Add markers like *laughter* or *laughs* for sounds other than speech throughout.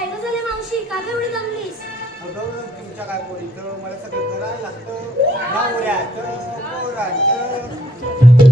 काय ग झाले मावशी. का एवढी दमलीस? अगं तुमच्या काय पोरीचं मला सगळं करायला लागतं. नवऱ्याचं पोराचं.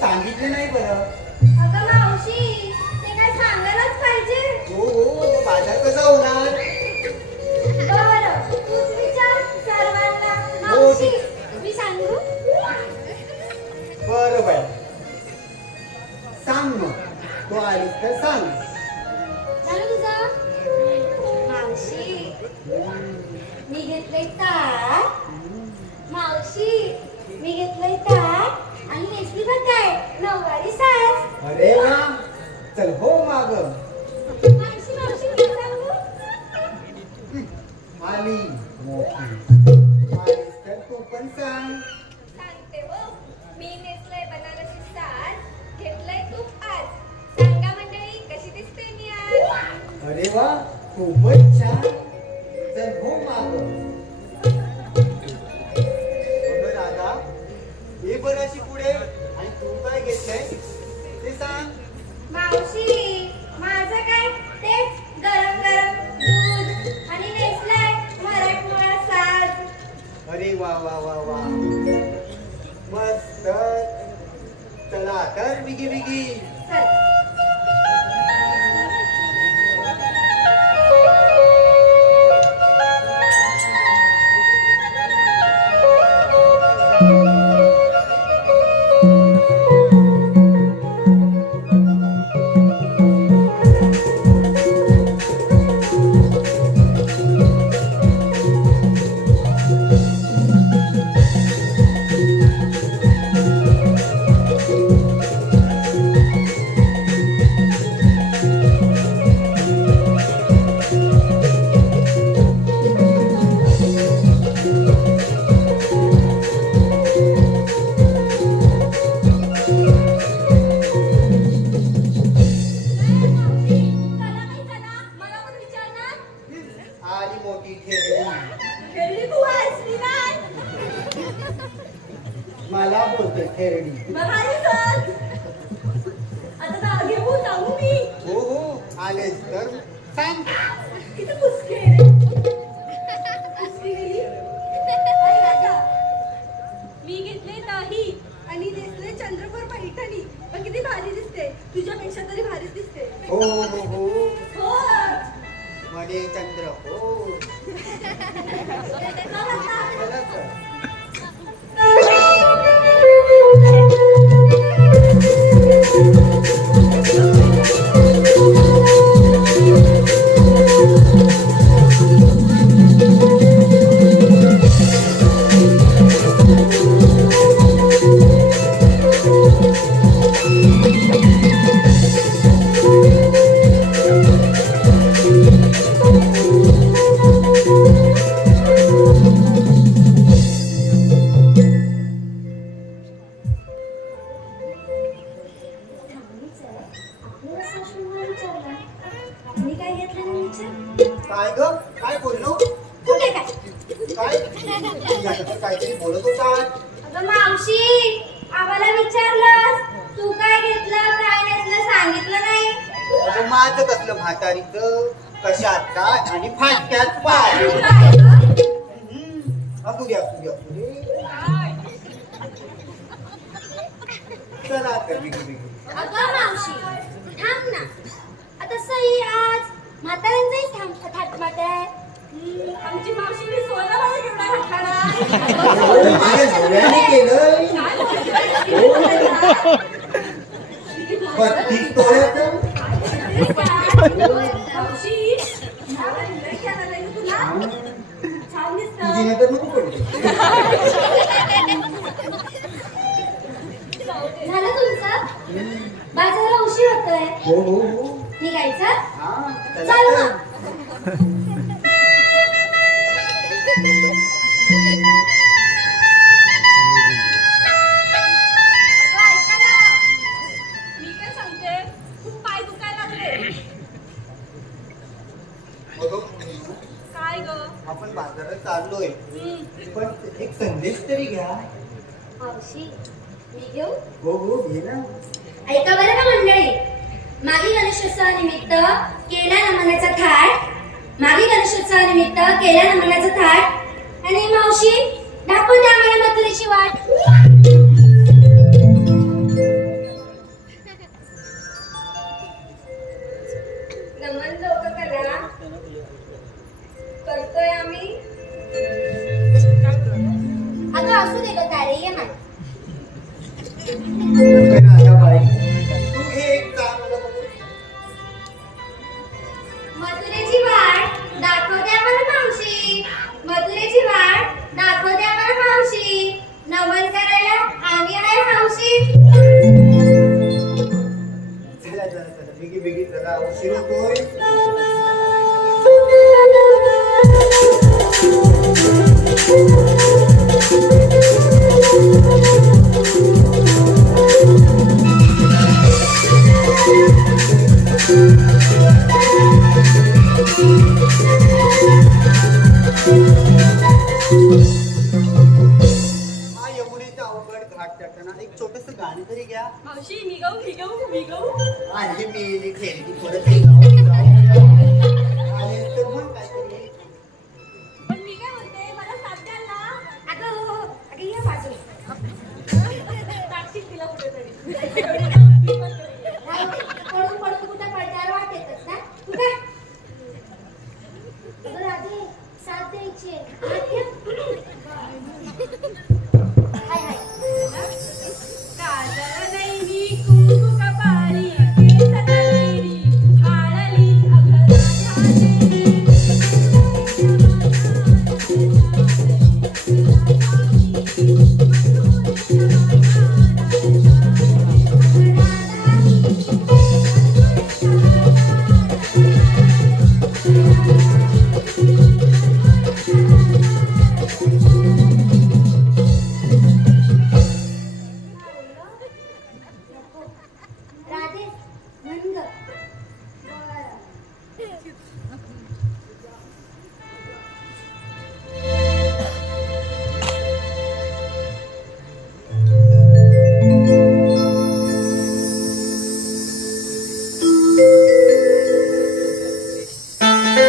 सांगितलं नाही बरं. अगं मावशी ते काय सांगायलाच पाहिजे? हो हो मग बाजार कसा होणार? बरं तूच विचार सर्वांना. हो, मावशी. मी सांगू? बरं बाय सांग मग. तू आलीस तर सांग. तुझं? मावशी मी घेतलंय ताट. मावशी मी घेतलंय ताट. अरे वा चल हो माग. मावशी मावशी मी सांगू? आली मोठी. आलीस तर तू पण सांग. सांगते हो. मी नेसलंय बनारसी साज घेतलंय तूप आज. सांगा मंडळी कशी दिसते मी आज? अरे वा खूपच छान. चल हो माग. अगं दादा ये बरं अशी पुढे. आणि तू काय घेतलंय? मावशी माझं काय? तेच गरम गरम दूध आणि नेसलंय मराठमोळा साज. अरे वा वा वा वा. मस्त. चला तर बिगी बिगी चल. खेळली तू हसली नाही मला बोलते चल आता जाऊ मी. हो हो. आलेस तर सांग. Yeah. अगं आपलं म्हातारीचं? कशात काय? आणि फाटक्यात पाय? हम्म, असू दे असू दे असू दे? चला तर बिगी बिगी अगं मावशी थांब ना. आता सई आज म्हाताऱ्यांचाही थांब थाटमाट आहे हम्म, आमची मावशीने सोनावाला केवढा घातला होय, माझ्या नवऱ्याने केलंय. *laughs* बत्तीस तोळ्याचं झालं तुमचं बाजाराला उशीर होतोय हो हो. निघायचं? हा चला आपण बाजारात चाललोय. पण एक संदेश तरी घ्या. मावशी मी घेऊ? हो हो घे ना. ऐका बरं का मंडळी. मागी गणेशोत्सवानिमित्त केला नमनाचा थाट. मागी गणेशोत्सवानिमित्त केला नमनाचा थाट. आणि मावशी दाखवून द्या मला मथुरेची वाट. करतोय आम्ही अगं असू दे ग तारे ये ना अवघड घाट चढताना एक छोटस गाणं तरी घ्या. मावशी मी गाऊ मी गाऊ मी गाऊ आणि मी खेळली परत ते गावात जाऊ. आणि तर मग काहीतरी. पण मी काय म्हणते मला साथ द्याल ना? अगं हो, हो. अगं ये बाजूला टाकशील तिला कुठेतरी. *laughs*